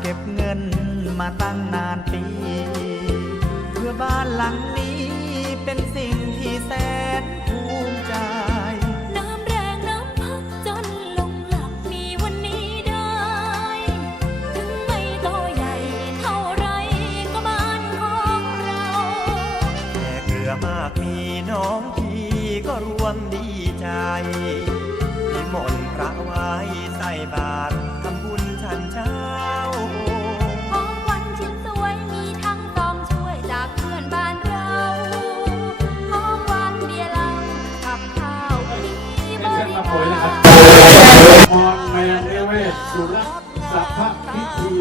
เก็บเงินมาตั้งนานปี เพื่อบ้านหลังนี้เป็นสิ่งที่แสนภูมิใจ น้ำแรงน้ำพักจนลงหลักมีวันนี้ได้ ถึงไม่โตใหญ่เท่าไรก็บ้านของเราแค่เกือมากมีน้องพี่ก็ร่วมดีใจนิมนต์พระไว้ใส่บา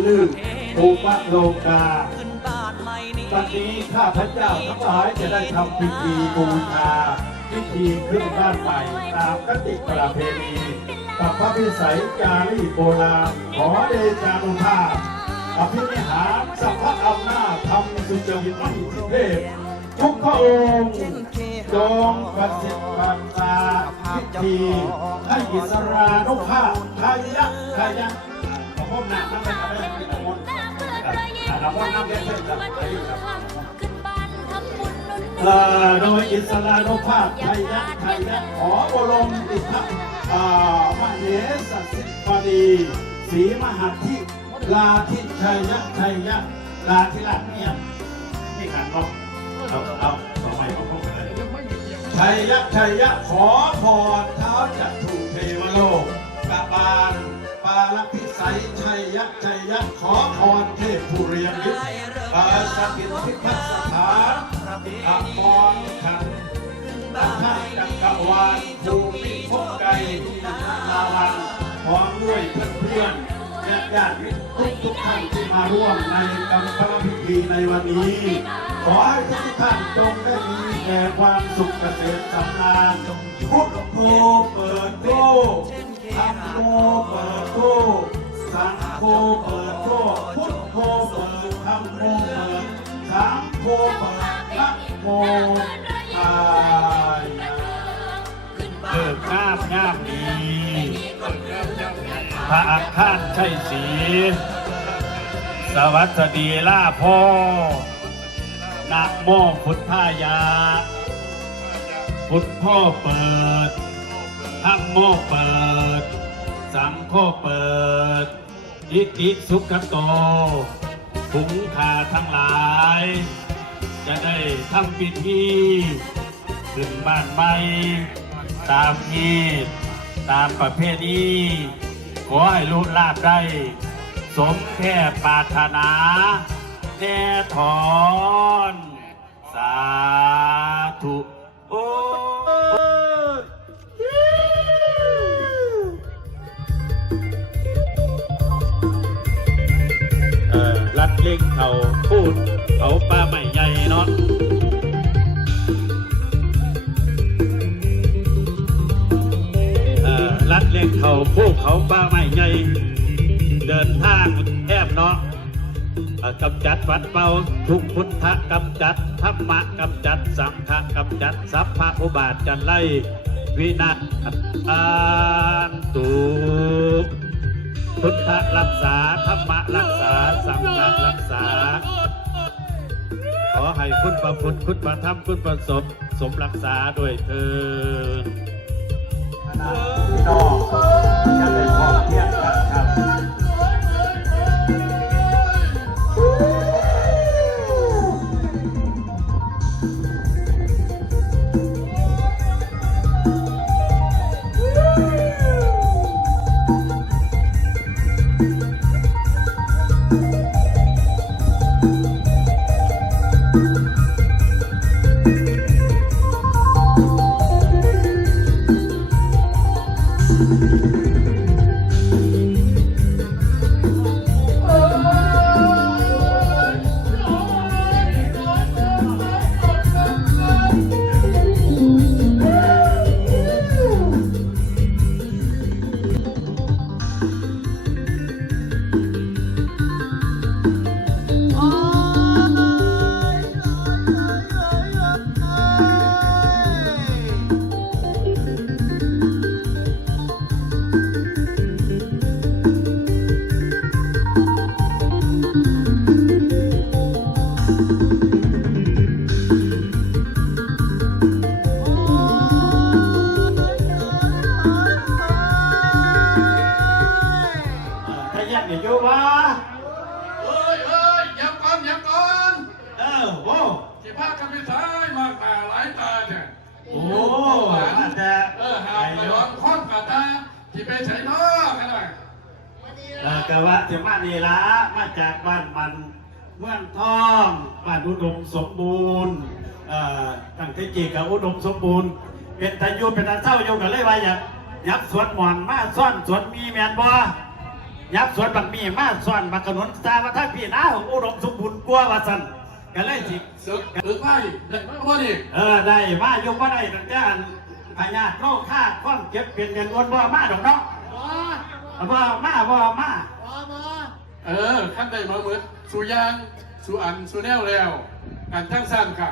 พิธีลื่นภูปะโลกาวันนี้ข้าพเจ้าทั้งหลายจะได้ทำพิธีบูชาพิธีขึ้นบ้านใหม่ตามกติประเพณีกับพระพิสัยจารีโบราณขอเดชานุภาพอภินิหารสัพพะอำนาจทำสุจริตที่เทพทุกพระองค์จงประสิทธิ์ปัญญาพิธีให้อิสรานุภาพไทยะไทยะ ขอพบหนักน้ำเป็นอะไรเป็นน้ำมนน้ำมนน้ำเยอายุครับโดยอิสรานุภาพไทยะไทยะขอบรมอิทธอ่ามเหสสิบดีศรีมหาธิลาทิชัยะชัยะลาธิราชเนี่ยนี่ขันบอกเอาเอาสองใหม่ของพวกกันเลยชัยะชัยะขอพรเท้าจัตุเทวโลกกบาล ปาลพิสัยชัยยะชัยยะขอพรเทพผู้เรียนวิทย์ปาสกิจพิพัฒสถานอมรขันตัทธจักรวาลภูมิภพไกรนาวันพร้อมด้วยเพื่อนญาติมิตรทุกทุกท่านที่มาร่วมในกรรมพระพิธีในวันนี้ ขอให้ทุกท่านจงได้มีแก่ความสุขเกษมสำราญพุทโธเปิดโลก ธรรมโมเปิดโลกสังโฆเปิดโลกพุทโธเปิดธรรมโมเปิดสังโฆเปิดนะโมอายเกิดงามงามดีพระอัคคานใช่สี สวัสดีล่าพ่อนะโมพุทธายา พุทธพ่อเปิดธรรมโมเปิด สังโฆเปิด อิติสุขโตถุงขาทั้งหลาย จะได้ทำพิธีขึ้นบ้านใหม่ตามนี้ตามประเพณีขอให้ลุลาบได้ สมแค่ปรารถนาแน่ถอน ปลาใหม่ใหญ่เดินทางแอบเนาะกำจัดปัดเป่าทุกพุทธกำจัดธรรมะกำจัดสังฆกำจัดสัพพะอุบาทจันไลวินาศอันตุพุทธรักษาธรรมะรักษาสังฆรักษา ขอให้คุณประพุทธคุณประธรรมคุณประสมสมรักษาด้วยเถิด พี่น้องจะได้พอเพียงกันครับ แต่เออหาไปร้องค้อนกาตาที่ไปใช้น้อกันหน่อยเออกะว่าจะมานี่ละมาจากบ้านมันเมืองทองบ้านอุดมสมบูรณ์เอ่อตั้งแต่จีกับอุดมสมบูรณ์ เป็นทายุเป็นทาเศร้าอยู่กันเลยว่าอยากยับสวนหมอนมาซ่อนสวนมีแมนบ่ยับสวนบักมีมาซ่อนบักขนุนซาวัฒพี่นะอุดมสมบูรณ์กลัวว่าสันกันเลยสิสึกสึกไพ่ได้ไหมพ่อนี่เออได้มาอยู่บ่ได้ตั้งแต่อัน พญาติโลกค่าค้อนเก็บเป็นเงินวนบ่มาดอกเนาะบ่มาบ่มาเออขั้นได้มาเหมือนสุยางสุอันสุแนวแล้วอันทั้งสั้นค่ะ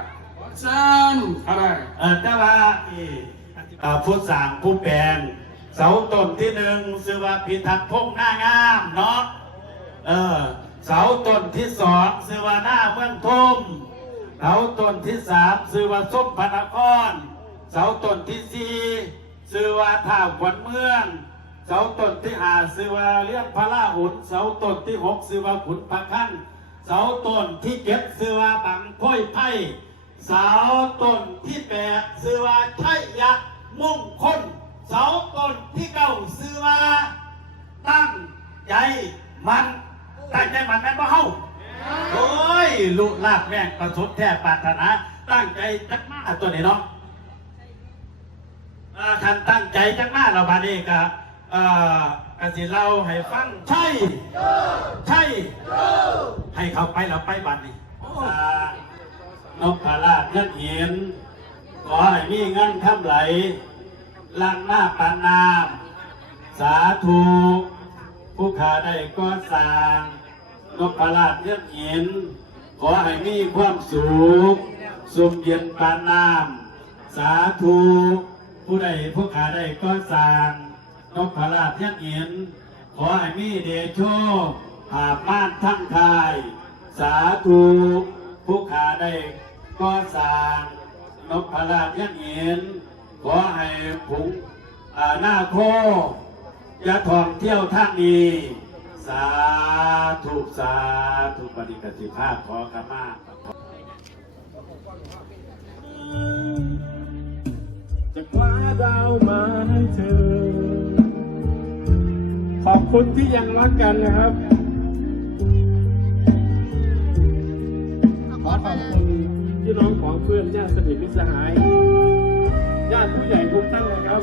สั้นอะไรเออแต่ว่านี่เอ่อผู้สร้างผู้แปลงเสาต้นที่หนึ่งชื่อว่าพิทักษ์พงษ์หน้างามเนาะเออเสาต้นที่สองชื่อว่าหน้าเมืองทมเสาต้นที่สามชื่อว่าส้มพระนคร เสาต้นที่สี่ชื่อว่าท่าขวัญเมือง เสาต้นที่ห้าชื่อว่าเลี้ยงพระราหุนเสาต้นที่หกชื่อว่าขุนพระขั้นเสาต้นที่เจ็ดชื่อว่าบังพ้อยไพ่เสาต้นที่แปดชื่อว่าชัยยะมงคลเสาต้นที่เก้าชื่อว่าตั้งใจมันตั้งใจมันแม่นบ่เฮาโอ้ยลุลาบแม่งประสบแท้ปรารถนา ตั้งใจจักมาตัวนี้เนาะอ่า คันตั้งใจจักมาเราบาดนี้ก็เอ่อกสิเราให้ฟังใช่ ใช่ ให้เขาไปเราไปบัดนี้อ่านกพราชเงินเห็นขอให้มีเงินทำไหลลังหน้าปานนามสาธุผู้ขาได้ก็สร้างนกพราชเงินเห็นขอให้มีความสุขสมเย็นปานนามสาธุ ผู้ใดผู้ขาได้ก็สร้างนกพราชเงินเห็นขอให้มีเดชโชหาบม่านทั้งคาย สาธุผู้ขาได้ก็สร้างนกพราชยันเห็นขอให้ผงอ่าหน้าโคย่าทองเที่ยวทางนี้สาธุสาธุปฏิกติภาพขอขมา จะคว้าดาวมาให้เธอ ขอบคุณที่ยังรักกันนะครับ ขอขอบคุณพี่น้องของเพื่อนญาติสนิทมิตรสหาย ญาติผู้ใหญ่ทุกท่านเลยครับ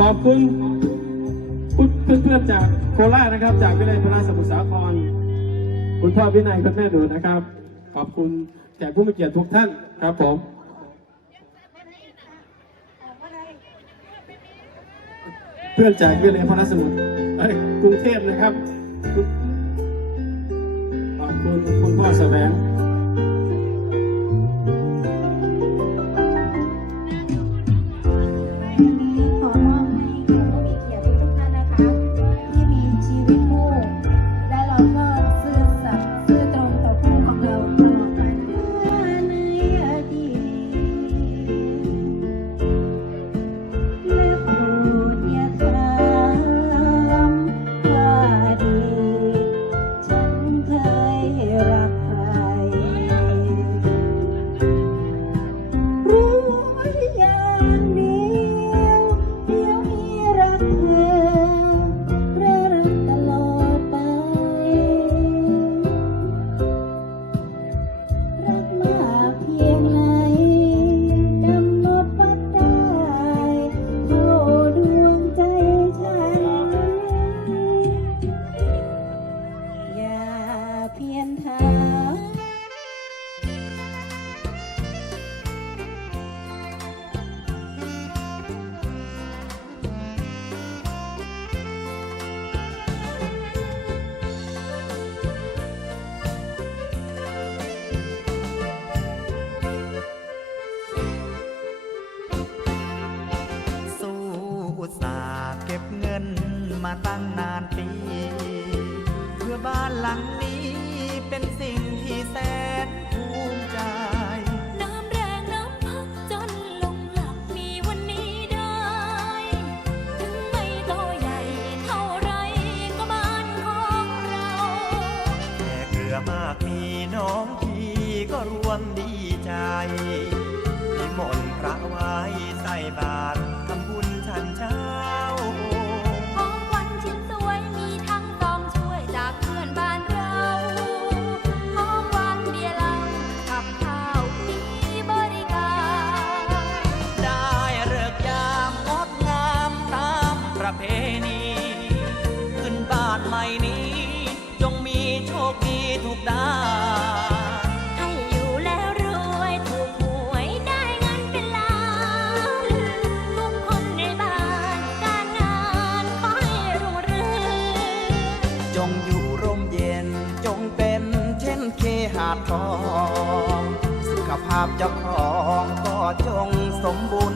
ขอบคุณเพื่อนๆจากโคราชนะครับ จากวิทยาลัยพระสมุทรสาคร คุณพ่อวินัยคุณแม่ดูนะครับ ขอบคุณแขกผู้มีเกียรติทุกท่านครับผมเพื่อนจากวิทยาลัยพระสมุทรกรุงเทพนะครับ ขอบคุณคุณพ่อแสวง เจะของก็จงสมบูรณ์